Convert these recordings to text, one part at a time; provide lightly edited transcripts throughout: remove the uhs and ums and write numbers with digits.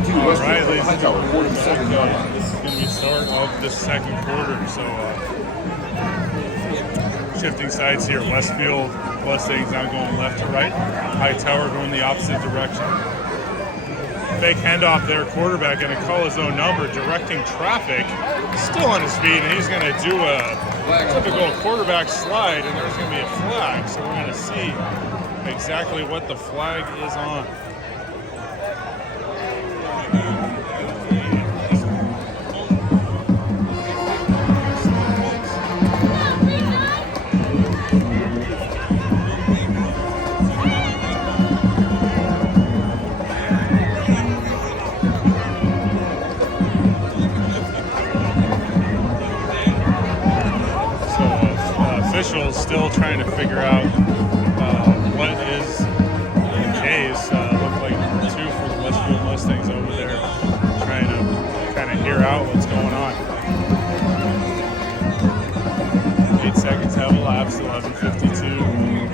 All right, ladies and gentlemen, Hightower, 47-yard line. this is going to be the start of the second quarter. So, shifting sides here. Westfield Mustangs now going left to right. Hightower going the opposite direction. Fake handoff there, quarterback going to call his own number, directing traffic. Still on his feet, and he's going to do a typical quarterback slide, and there's going to be a flag. So we're going to see exactly what the flag is on. Officials still trying to figure out what is the case. Looked like number 2 for the Westfield Mustangs over there, trying to kind of hear out what's going on. 8 seconds have elapsed, 11:52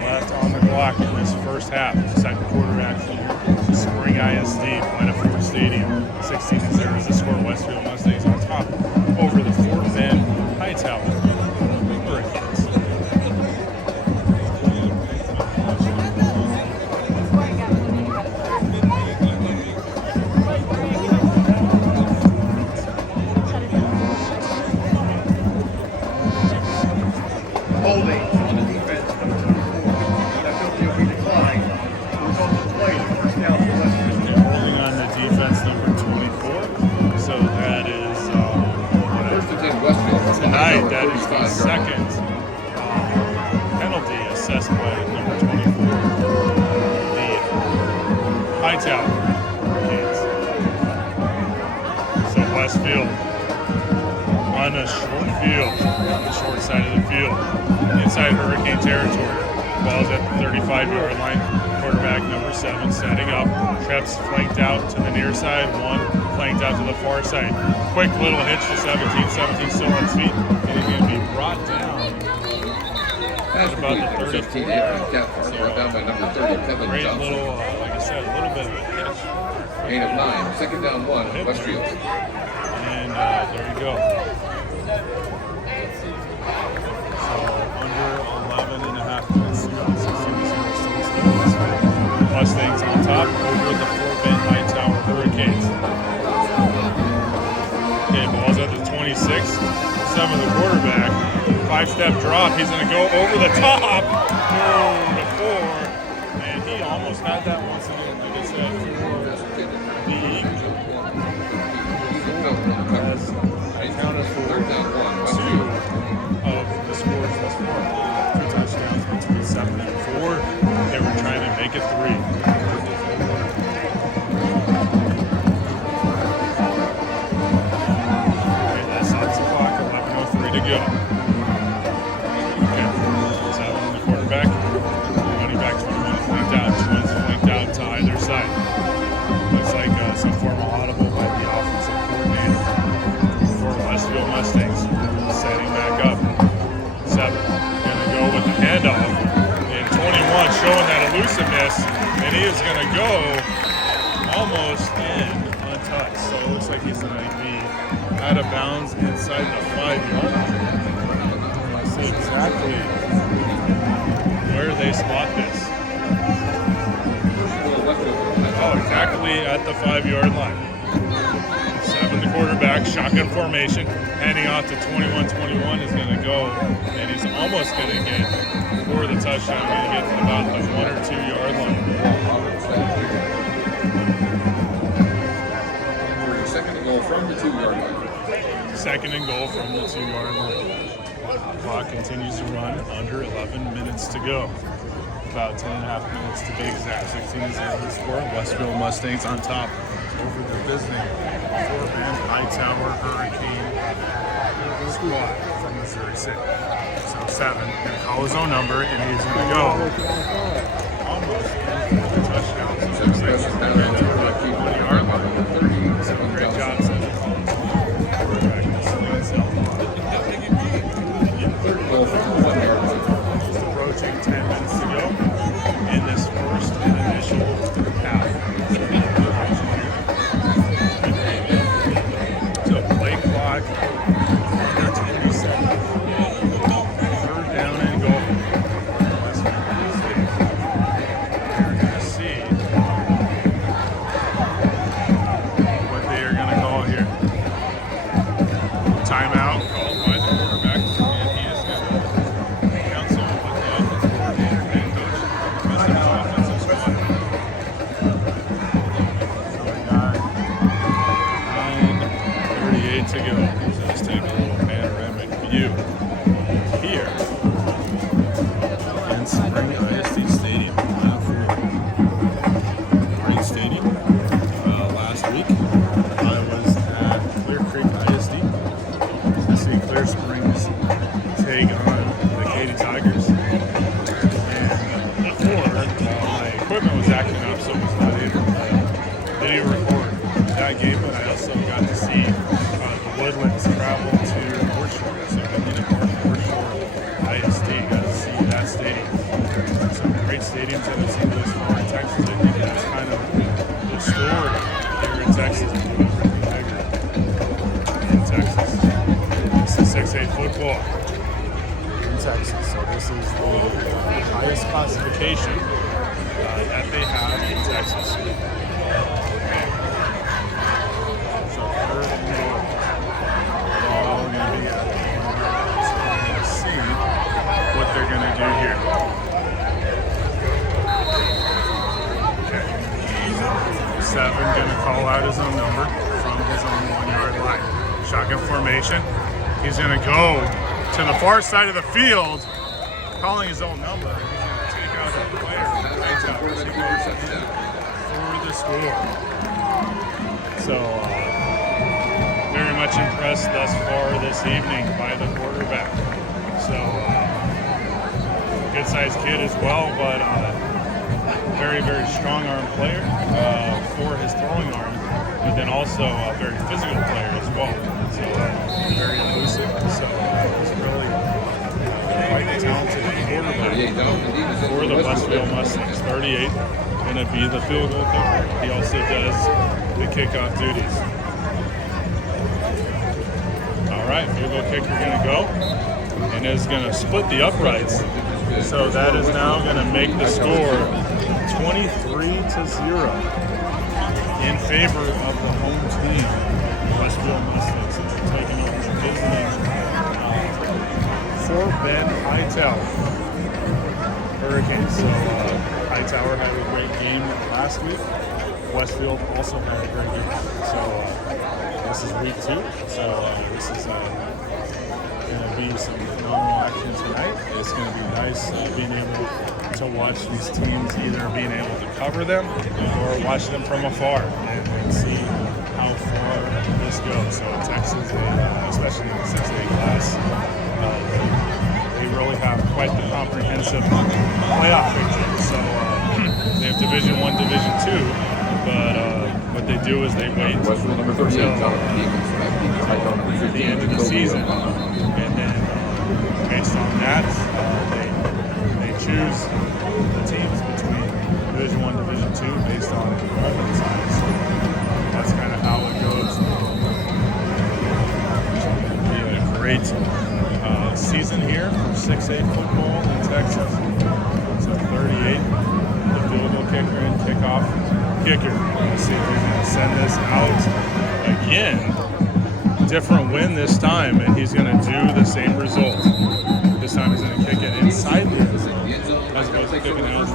left on the clock in this first half. Second quarter action here. Spring ISD, Planet Ford Stadium. 16-0 is the score. Westfield Mustangs on top over the Fort Bend Hightower Hurricanes. Holding on the defense, number 24. That penalty will be declined. Result of the play, first down for Westfield. Holding on the defense, number 24. So that is First and 10 Westfield. tonight. That is the second penalty assessed by number 24. The Hightower Hurricanes. So Westfield on a short field, on the short side of the field, inside Hurricane territory. Ball's at the 35-yard line. Quarterback number 7 setting up. Trips flanked out to the near side. 1 flanked out to the far side. Quick little hitch to 17. 17 still on his feet. And he's going to be brought down at about the 34. So, brought down by number 30, Kevin great Johnson. little, like I said, a little bit of a hitch. Gain of 9. Second down 1, Westfield. And there you go. So under 11 and a half minutes to go. Mustangs on top over the Fort Bend Hightower Hurricanes. Okay, ball's at the 26. 7 the quarterback. 5-step drop. He's going to go over the top. Boom to 4. And he almost had that once again. Like I said, for the as I counted for 2 of the scores thus far. 2 touchdowns between 7 and 4. They were trying to make it 3. Okay, that stops the clock. 11:03 to go. Okay, 7 on the quarterback. Running back 21 flanked out. Twins flanked out to either side. Looks like some form of audible by the offensive coordinator for Westfield Mustangs. Setting back up. 7. Gonna go with the handoff. And 21 showing that elusiveness. And he is gonna go almost in untouched. So it looks like he's gonna be out of bounds inside the 5-yard line. I see exactly where they spot this. Oh, exactly at the 5-yard line. 7 the quarterback, shotgun formation, handing off to 21-21 is going to go, and he's almost going to get for the touchdown, going to get to about the 1 or 2-yard line. Second and goal from the 2-yard line. Second and goal from the 2-yard line. Clock continues to run, under 11 minutes to go. About 10 and a half minutes to be exact. 16-0 the score. Westfield Mustangs on top over the visiting Fort Bend Hightower Hurricane squad from Missouri City. So 7 going to call his own number, and he's going to go almost in for the touchdown. So looks like he's going to get to about 20-yard line. So great job, Seth. Quarterback is swinging himself. Third goal from the 1-yard line. Just approaching 10 minutes to go in this first and initial half. that game, but I also got to see the Woodlands travel to North Shore. So I did North Shore ISD. Got to see that stadium. Some great stadiums that I've seen this far in Texas. I think that's kind of the story here in Texas. To do everything bigger in Texas. This is 6A football in Texas. So this is the highest classification that they have in Texas. So third and goal. Ball going to be at. So we're going to see what they're going to do here. Okay. 7 going to call out his own number from his own 1-yard line. Shotgun formation. He's going to go to the far side of the field, calling his own number. He's going to take out a player from Hightower for the score. So, very much impressed thus far this evening by the quarterback. So, good-sized kid as well, but very, very strong arm player for his throwing arm, but then also a very physical player as well. So, very elusive. So, he's really quite a talented quarterback for the Westfield Mustangs. 38, going to be the field goal kicker. He also does the kickoff duties. All right, field goal kicker going to go and is going to split the uprights. So that is now going to make the score 23-0 in favor of the home team, Westfield Mustangs, which are taking over and visiting Fort Bend Hightower Hurricanes. So Hightower had a great game last week. Westfield also had a great game. So this is week 2. So this is going to be some phenomenal action tonight. It's going to be nice being able to watch these teams, either being able to cover them or watch them from afar and see how far this goes. So Texas, especially in the 6A class, they really have quite the comprehensive playoff picture. So they have Division I, Division II, but what they do is they wait until the end of the season, and then based on that, they choose the teams between Division I, Division II based on revenue size. So that's kind of how it goes. It's going to be a great season here for 6A football in Texas. So 38, the field goal kicker and kickoff kicker. Let's see if he's going to send this out again. Different win this time, and he's going to do the same result. This time he's going to kick it inside the end zone as opposed to kicking out.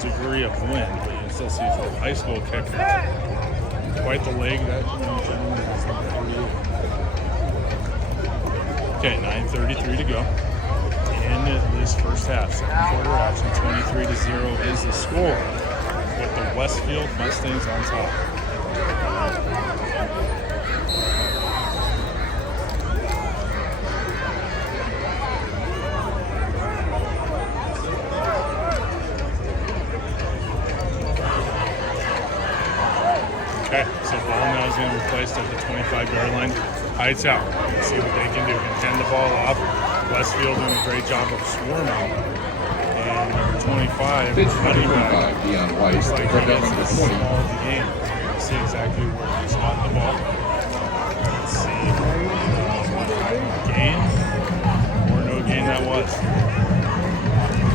Degree of win, but you can still see for the high school kicker, quite the leg that gentleman has. Okay, 9:33 to go in this first half. Second quarter action, 23-0 is the score, with the Westfield Mustangs on top. Okay, so ball now is going to be placed at the 25-yard line. Hightower, let's see what they can do. Can hand the ball off. Westfield doing a great job of swarming. And number 25, running back, looks like he gets the small of the game. Let's see exactly where he's got the ball. Let's see what kind of gain or no gain that was.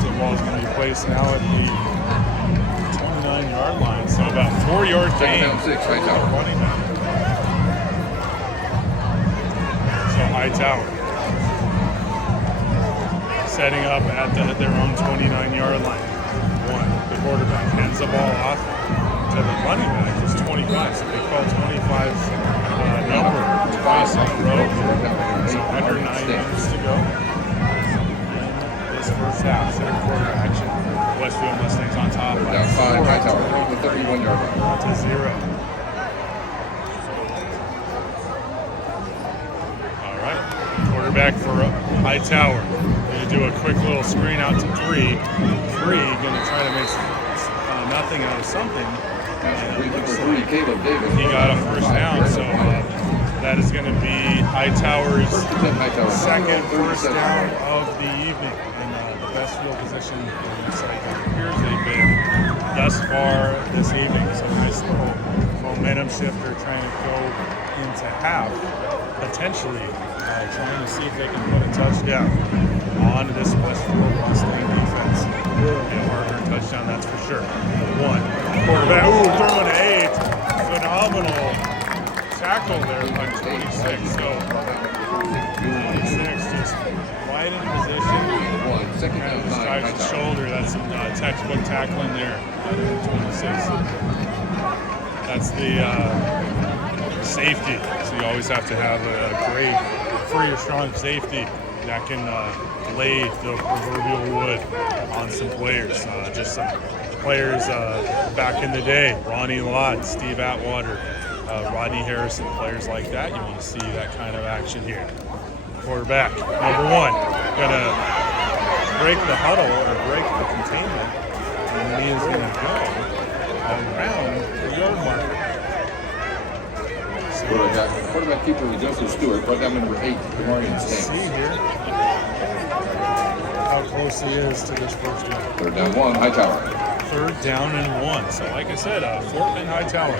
So the ball is going to be placed now at the 29-yard line. So about 4-yard gain for the running back. So Hightower setting up at their own 29-yard line. The quarterback hands the ball off to the running back. It's 25, so they call 25's number twice in a row. So under 9 minutes to go in this first half. Second quarter action. Westfield Mustangs on top. Down 5, Hightower, the 31-yard line. To 0. Quarterback for Hightower. Going to do a quick little screen out to 3. 3 going to try to make nothing out of something. 3 Caleb Davis. He got a first down, so that is going to be Hightower's second first down of the evening in the best field position appears they've been thus far this evening. So nice little momentum shifter trying to go into half, potentially trying to see if they can put a touchdown on this Westfield Mustang defense. Be a harder touchdown, that's for sure. One quarterback, throwing to 8, phenomenal tackle there by 26. So 26 just wide in position. Kind of strikes the shoulder. That's some textbook tackling there. 26. That's the safety. So you always have to have a great, free or strong safety that can lay the proverbial wood on some players. Just some players back in the day. Ronnie Lott, Steve Atwater, Rodney Harrison, players like that. You want to see that kind of action here. Quarterback, number 1, gonna break the huddle or break the containment, and then he is gonna go around the yard marker. So, quarterback keeper with Joseph Stewart, right down number 8, Demarian let's see here how close he is to this first down. 3rd down 1, Hightower. 3rd down and 1. So like I said, Fort Bend Hightower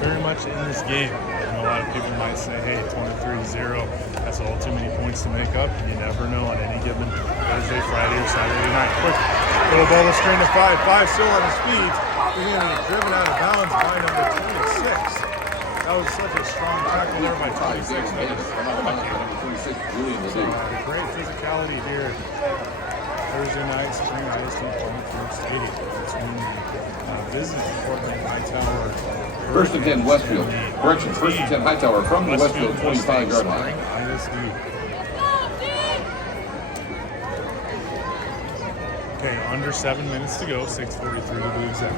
very much in this game. I know a lot of people might say, hey, 23-0, that's a little too many points to make up. You never know on any given Thursday, Friday, or Saturday night. Quick, little ball of screen to 5. 5 still on his feet. He's going to be driven out of bounds by number 26. That was such a strong tackle there by 26. Great physicality here. Thursday night, spring ISD playing for Stadium between visiting Fort Bend Hightower. 1st and 10 Westfield. Correction, 1st and 10 Hightower from the Westfield 25-yard line. ISD. Okay, under 7 minutes to go, 6:43 to be exact.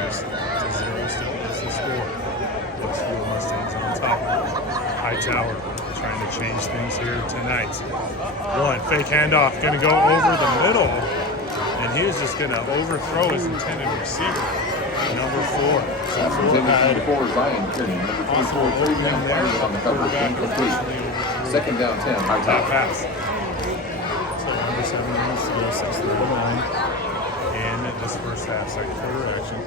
23-0 still is the score. Westfield Mustangs on top. Hightower trying to change things here tonight. 1 fake handoff, going to go over the middle, and he is just going to overthrow his intended receiver, number 4. So Number 4 is Ryan Kearney. Number 24, 3 man there on the coverage, incomplete. 2nd down 10, Hightower. Pass. So under 7 minutes to go, 6:39 in this first half, second quarter action.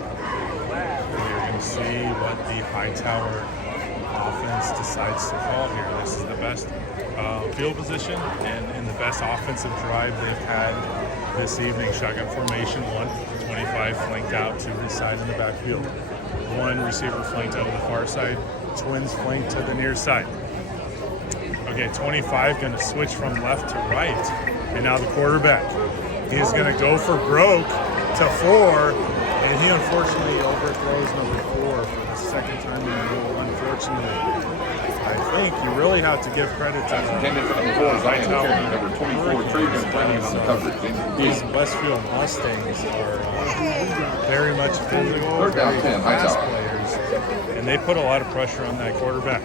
We're going to see what the Hightower offense decides to call here. This is the best field position and the best offensive drive they've had this evening. Shotgun formation, 1, 25 flanked out to his side in the backfield. 1 receiver flanked out of the far side, twins flanked to the near side. Okay, 25 going to switch from left to right, and now the quarterback. He's going to go for broke to 4, and he unfortunately overthrows number 4 for the second time in a row. Unfortunately, I think you really have to give credit to Hightower. Number 24, Trey playing on the coverage. These Westfield Mustangs are very much physical, 3rd down 10, fast Hightower. players, and they put a lot of pressure on that quarterback.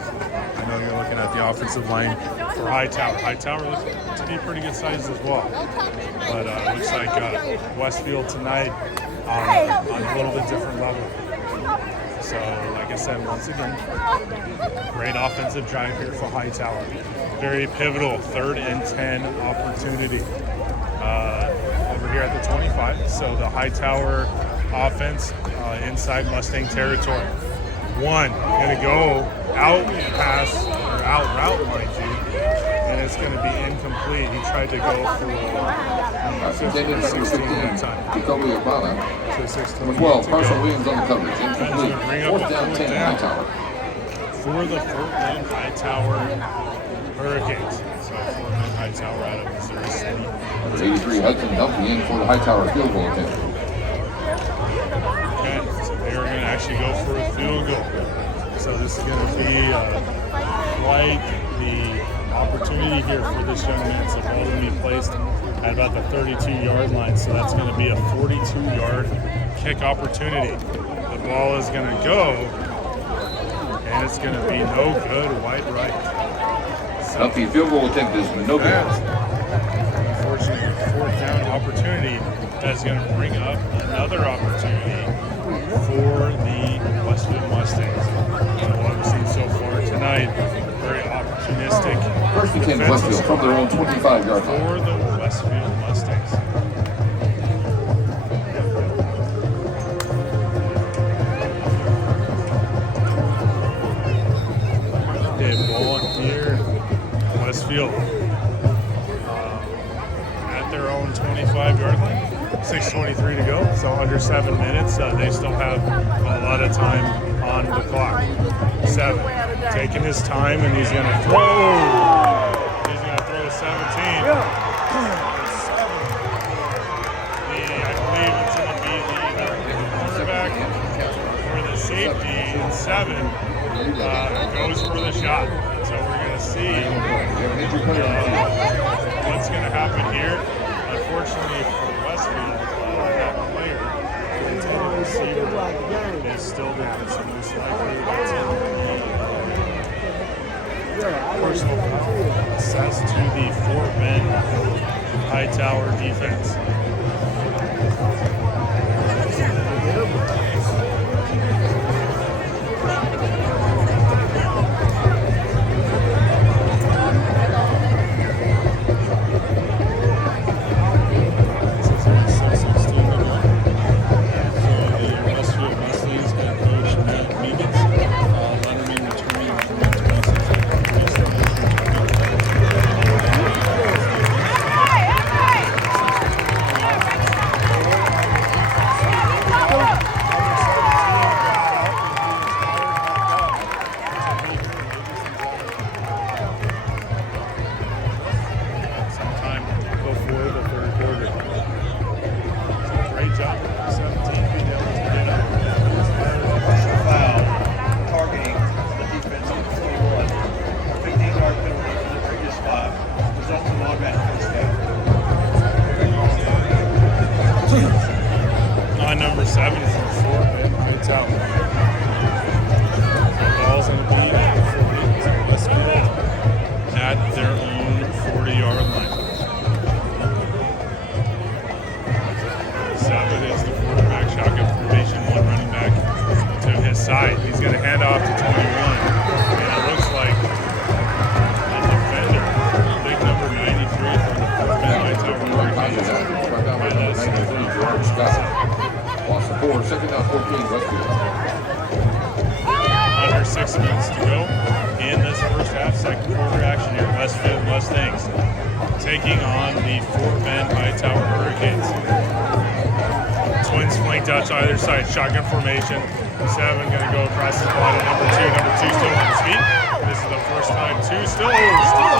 I know you're looking at the offensive line for Hightower. Hightower looks to be pretty good size as well, but looks like Westfield tonight on a little bit different level. So, like I said, once again, great offensive drive here for Hightower. Very pivotal 3rd and 10 opportunity over here at the 25. So the Hightower offense inside Mustang territory. 1 going to go out pass or out route, mind you, and it's going to be incomplete. He tried to go for 15 or 16 that time. Jacoby Obama. So 16 Number 12, to Carson go. Williams on the coverage. Incomplete. 4th down 10, Hightower. For the Fort Bend Hightower Hurricanes. So Fort Bend Hightower out of Missouri City. Number 83, Hudson Dumpy in for the Hightower field goal attempt. Okay, so they are going to actually go for a field goal. So this is going to be quite the opportunity here for this young man. So ball going to be placed at about the 32-yard line. So that's going to be a 42-yard kick opportunity. The ball is going to go, and it's going to be no good, wide right. So Dumpy field goal attempt is no good. Unfortunately, 4th down opportunity that's going to bring up another opportunity for the Westfield Mustangs. What we've seen so far tonight, very opportunistic. First and 10, Westfield from their own 25-yard line. For the Westfield Mustangs. Okay, ball here. Westfield at their own 25-yard line. 6:23 to go, so under 7 minutes. They still have a lot of time on the clock. 7, taking his time, and he's going to throw. He's going to throw to 17. I believe it's going to be either the quarterback or the safety, and 7 goes for the shot. So we're going to see what's going to happen here. Unfortunately for Westfield, that player, the intended receiver, is still there. So most likely that's going to be personal foul assessed to the Fort Bend Hightower defense. Number 7 from Fort Bend Hightower. The ball's going to be for Westfield at their own 40-yard line. 7 is the quarterback, shotgun formation, 1 running back to his side. He's going to hand off to 21, and it looks like a defender, big number 93 for the Fort Bend Hightower Hurricanes. Loss of 4, second down 14, Westfield. Under 6 minutes to go in this first half, second quarter action here. Westfield Mustangs taking on the Fort Bend Hightower Hurricanes. Twins flanked out to either side, shotgun formation. 7 going to go across the ball to number 2. Number 2 still on his feet. This is the first time 2 still on his feet,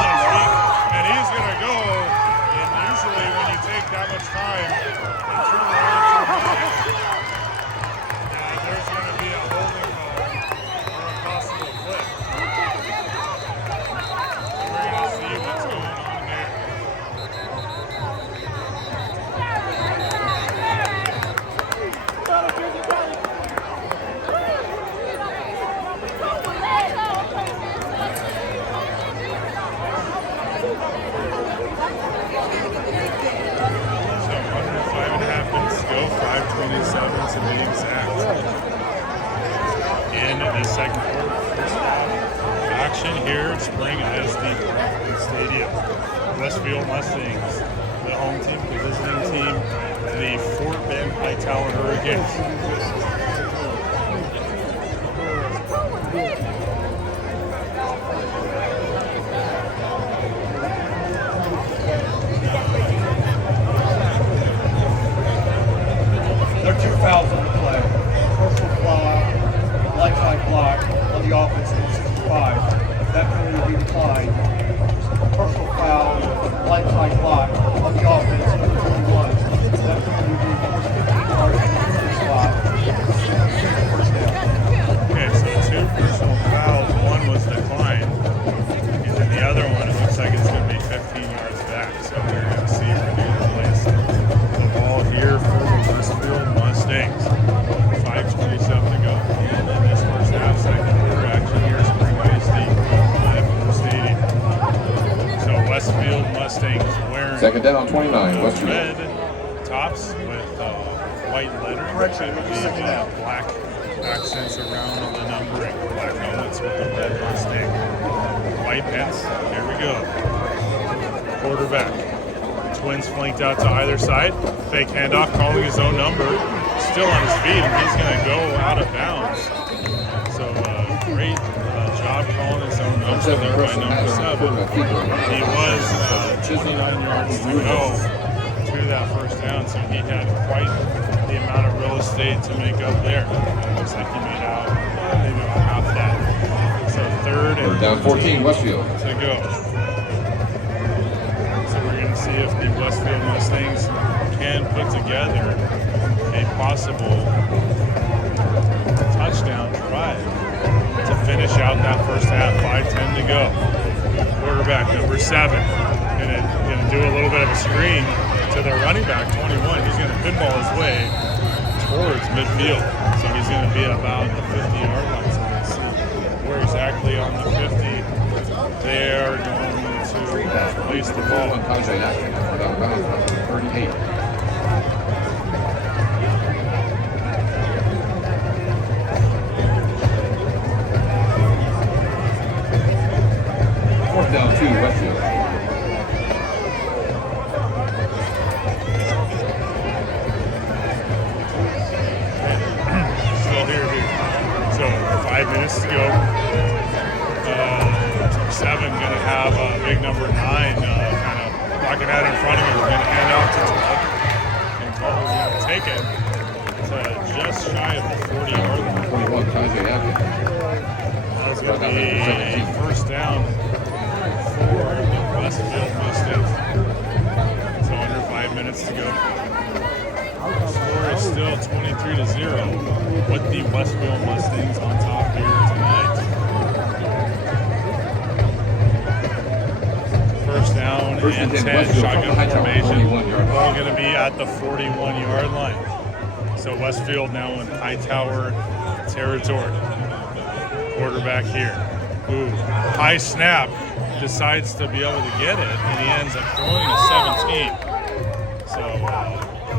and he's going to go. And usually when you take that much time and turn around, there's going to be a holding call or a possible flip. We're going to see what's going on here. So under 5.5 minutes to go, 5:27 to be exact. In the second quarter, first half action here at Spring ISD Stadium. Westfield Mustangs, the home team, the visiting team, the Fort Bend Hightower Hurricanes. There are 2 fouls on the play. Personal foul, light side block on the offense at 65. That penalty will be declined. Personal foul, light side block on the offense at 21. That penalty will be forced 15 yards from the spot. First down. Okay, so 2 personal fouls. One was declined, and then the other one, it looks like it's going to be 15 yards back. So we're going to see if we're going to place the ball here for the Westfield Mustangs. 5:27 to go in this first half, second quarter action here, Spring ISD Stadium. So Westfield Mustangs wearing Second down 29, Westfield. red tops with white lettering. Correction, I believe, second down. black accents around the numbering. Black helmets with the red Mustang. White pants. Here we go. Quarterback. Twins flanked out to either side. Fake handoff, calling his own number. Still on his feet, and he's going to go out of bounds. So great job calling his own number there by number 7. He was 29 yards to go to that first down, so he had quite the amount of real estate to make up there. Looks like he made out maybe about half that. So third and down 14, Westfield. To go. So we're going to see if the Westfield Mustangs can put together a possible touchdown drive to finish out that first half. 5:10 to go. Quarterback number 7 gonna do a little bit of a screen to the running back 21. He's gonna pinball his way towards midfield, so he's gonna be about the 50-yard line. So let's see where exactly on the 50 they are going to place the ball. 38. Fourth down 2, Westfield. Still here, dude. So 5 minutes to go. 7 gonna have big number 9 kind of rocking out in front of him. We're gonna hand out to 12, and 12 is gonna take it to just shy of the 40-yard line. 21, Tajay Atkins. That's gonna be a first down for the Westfield Mustangs. So under 5 minutes to go. The score is still 23-0 with the Westfield Mustangs on top here tonight. First down and 10, shotgun formation. All going to be at the 41-yard line. So Westfield now in Hightower territory. Quarterback here. Ooh, high snap. Decides to be able to get it, and he ends up throwing a 17. So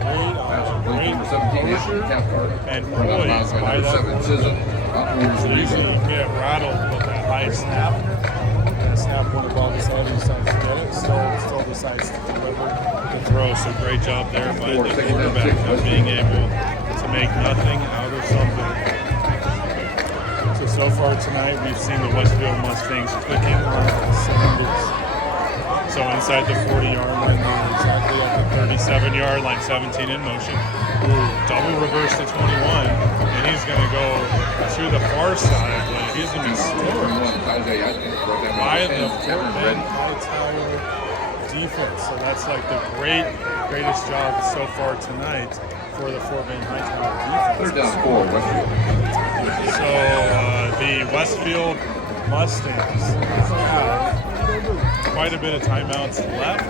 great and poised by that. So usually you get rattled with that high snap. That snap when the ball decided he decides to get it, still decides to deliver the throw. So great job there by the quarterback of being able to make nothing out of something. So far tonight, we've seen the Westfield Mustangs clicking on cylinders. So inside the 40-yard line, they're exactly at the 37-yard line, 17 in motion. Ooh, double reverse to 21, and he's going to go to the far side, but he's going to be scored by the Fort Bend Hightower defense. So that's like the greatest job so far tonight for the Fort Bend Hightower defense. Third down 4, Westfield. So the Westfield Mustangs have quite a bit of timeouts left.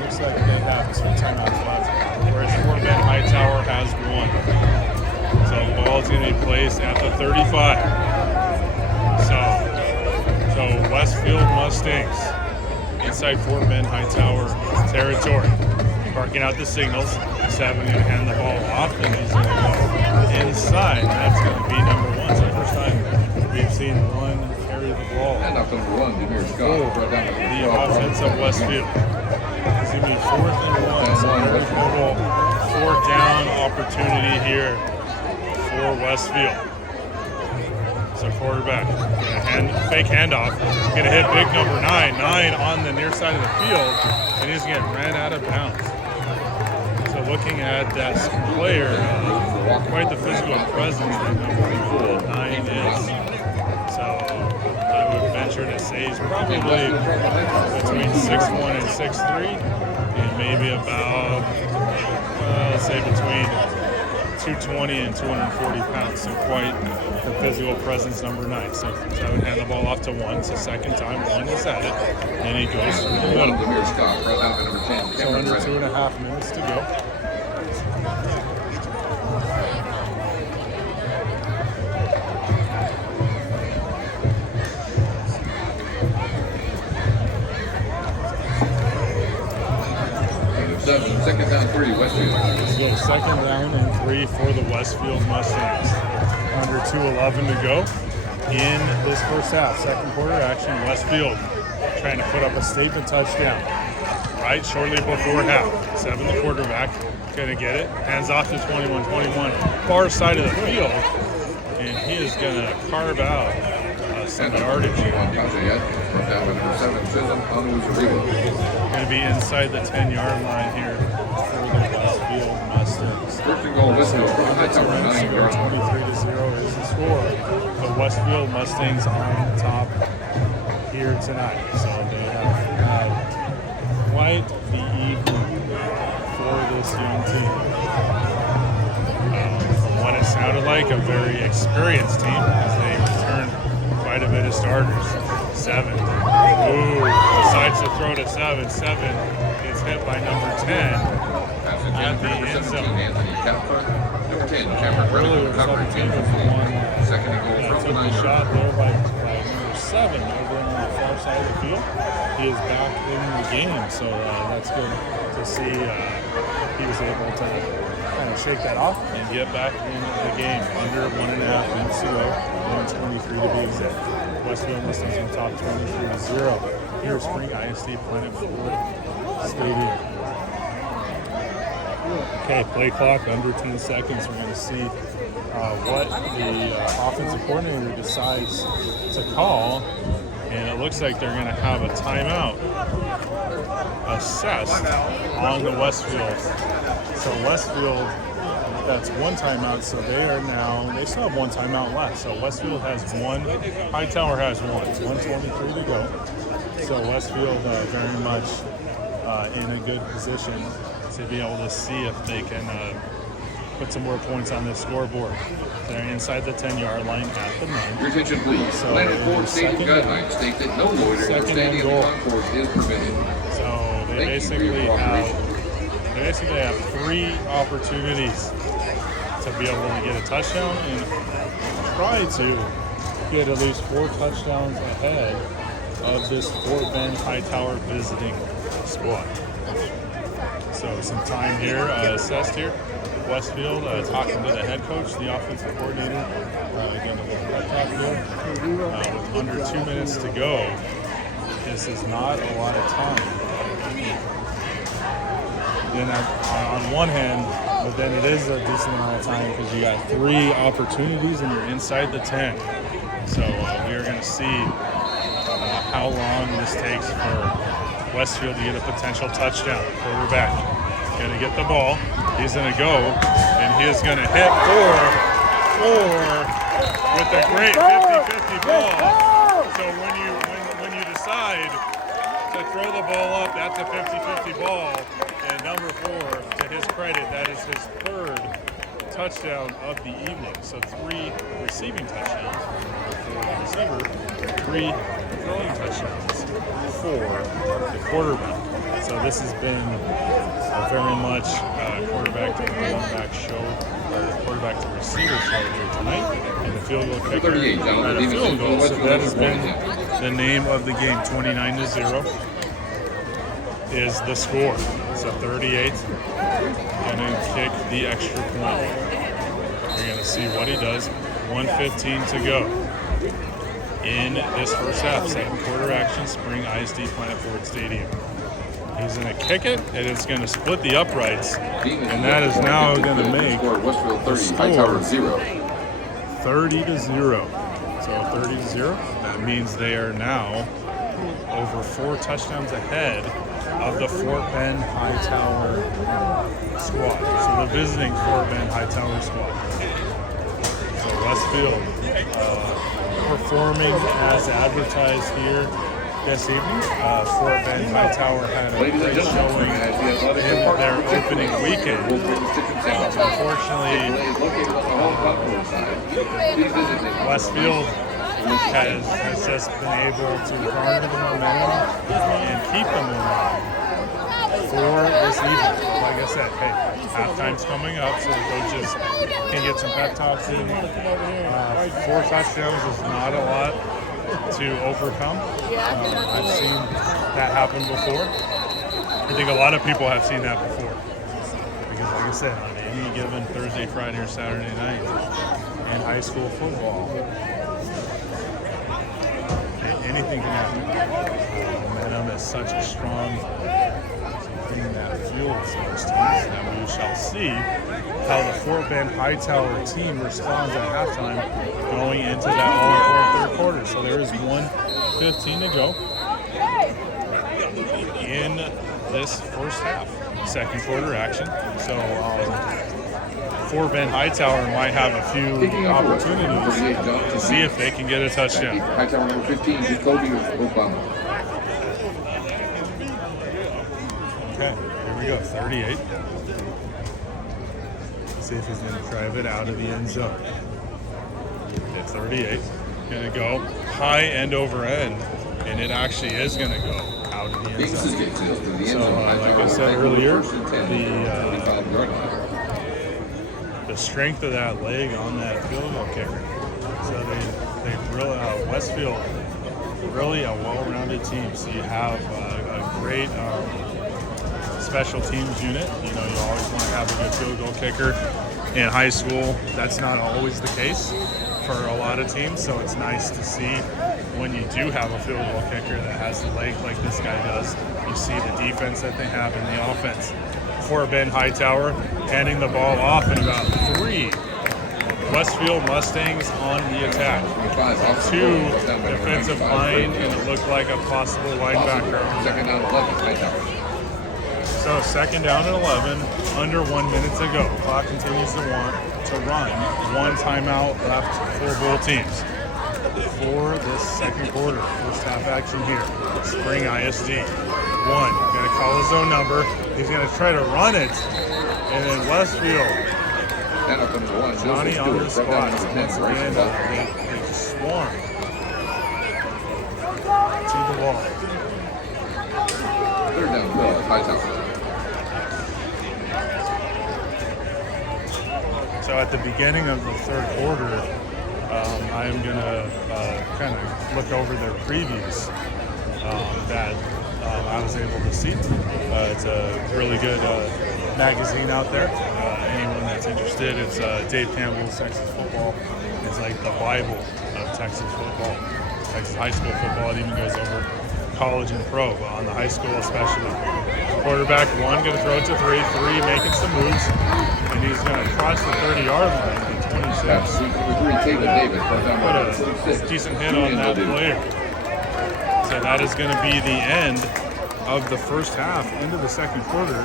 Looks like they have 2 timeouts left, whereas Fort Bend Hightower has 1. So the ball is going to be placed at the 35. So Westfield Mustangs inside Fort Bend Hightower territory. Parking out the signals. 7 going to hand the ball off, and he's going to go inside. That's going to be number 1. So the first time we've seen 1 carry the ball. And off number 1, Demir Scott. The offense of Westfield. It's going to be 4th and 1. So very favorable 4th down opportunity here for Westfield. So quarterback, fake handoff. Going to hit big number 9. 9 on the near side of the field, and he's going to get ran out of bounds. Looking at that player, quite the physical presence that number 9 is. So I would venture to say he's probably between 6'1" and 6'3", and maybe about, let's say between 220 and 240 pounds. So quite the physical presence, number 9. So I would hand the ball off to 1. It's the second time 1 is at it, and he goes through the middle. So under 2.5 minutes to go. Second down 3, Westfield. So second down and 3 for the Westfield Mustangs. under 2:11 to go in this first half. Second quarter action, Westfield trying to put up a statement touchdown right shortly before half. 7, the quarterback, gonna get it. Hands off to 21, far side of the field, and he is gonna carve out some yardage. Gonna be inside the 10-yard line here for the Westfield Mustangs. First and goal, Westfield. Hightower, 9 yards. 23-0 is the score. The Westfield Mustangs on top here tonight. So they have had quite the evening for this young team. From what it sounded like, a very experienced team as they returned quite a bit of starters. 7. Ooh, decides to throw to 7. 7 gets hit by number 10 at the end zone. Number 10, Cameron Earlier, Reddick, recovery, 17 was the one second and goal that from took the the 9 shot yard. there by number 7 over on the far side of the field. He is back in the game, so that's good to see. He was able to kind of shake that off and get back in the game. Under 1.5 minutes to go, 1:23 to be exact. Westfield Mustangs on top 23-0. Here's Spring ISD Planet Ford Stadium. Okay, play clock under 10 seconds. We're going to see what the offensive coordinator decides to call. And it looks like they're going to have a timeout assessed on the Westfield. So Westfield, that's one timeout. So they still have one timeout left. So Westfield has one, Hightower has one. 1:23 to go. So Westfield very much in a good position to be able to see if they can put some more points on the scoreboard. They're inside the 10-yard line at the 9. Your attention, please. So Planet Ford Stadium guidelines state that no loitering or standing in the concourse is permitted. So they basically have 3 opportunities to be able to get a touchdown and try to get at least 4 touchdowns ahead of this Fort Bend Hightower visiting squad. So some time here assessed here. Westfield talking to the head coach, the offensive coordinator. Again, a little pep talk here. With under 2 minutes to go, this is not a lot of time. Then on one hand, but then it is a decent amount of time because you got 3 opportunities and you're inside the 10. So we are going to see how long this takes for Westfield to get a potential touchdown. Quarterback going to get the ball. He's going to go, and he is going to hit 4 with a great 50-50 ball. So when you decide to throw the ball up, that's a 50-50 ball. And number 4, to his credit, that is his 3rd touchdown of the evening. So 3 receiving touchdowns for the receiver, 3 throwing touchdowns for the quarterback. So this has been a very much quarterback to running back show, or quarterback to receiver show here tonight. And the field goal kicker at a field goal. So that has been the name of the game. 29-0 is the score. So 38 gonna kick the extra point. We're gonna see what he does. 1:15 to go in this first half. Second quarter action, Spring ISD Planet Ford Stadium. He's going to kick it, and it's going to split the uprights, and that is now going to make Westfield 30, score Hightower 0. 30-0. So 30-0. That means they are now over 4 touchdowns ahead of the Fort Bend Hightower squad. So the visiting Fort Bend Hightower squad. So Westfield performing as advertised here this evening. Fort Bend Hightower had a great showing in their opening weekend. Unfortunately, Westfield has just been able to garner the momentum and keep the momentum for this evening. Like I said, hey, halftime's coming up, so the coaches can get some pep talks in. 4 touchdowns is not a lot to overcome. I've seen that happen before. I think a lot of people have seen that before. Because like I said, on any given Thursday, Friday, or Saturday night, in high school football. Anything can happen. Momentum is such a strong thing that fuels most teams, and we shall see how the Fort Bend Hightower team responds at halftime going into that all-important third quarter. So there is 1:15 to go in this first half. Second quarter action. So Fort Bend Hightower might have a few opportunities to see if they can get a touchdown. Hightower number 15, Jacoby Obama. Okay, here we go, 38. See if he's going to drive it out of the end zone. At 38, going to go high end over end, and it actually is going to go out of the end zone. So, like I said earlier, the strength of that leg on that field goal kicker. So they really Westfield, really a well-rounded team. So you have a great special teams unit. You know, you always want to have a good field goal kicker. In high school, that's not always the case for a lot of teams. So it's nice to see when you do have a field goal kicker that has the leg like this guy does. You see the defense that they have in the offense. Fort Bend Hightower handing the ball off, and about 3 Westfield Mustangs on the attack. 2 defensive line, and it looked like a possible linebacker. Second down 11, Hightower. So second down and 11, under 1 minute to go. Clock continues to run. 1 timeout left for both teams. For this second quarter, first half action here. Spring ISD. 1, going to call his own number. He's going to try to run it. And then Westfield, Johnny on the spot. Once again, they just swarm to the ball. Third down, Hightower. So at the beginning of the third quarter, I am going to kind of look over their previews that I was able to see. It's a really good magazine out there. Anyone that's interested, it's Dave Campbell's Texas Football. It's like the Bible of Texas football, Texas high school football. It even goes over college and pro, but on the high school especially. Quarterback 1 going to throw it to 3 making some moves, and he's going to cross the 30-yard line at 26. Put a decent hit on that player. So that is going to be the end of the first half. Into the second quarter,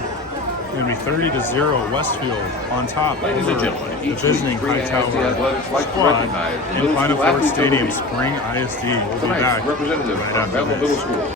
going to be 30-0 Westfield on top over the visiting Hightower squad in Final Four Stadium. Spring ISD. We'll be back right after this.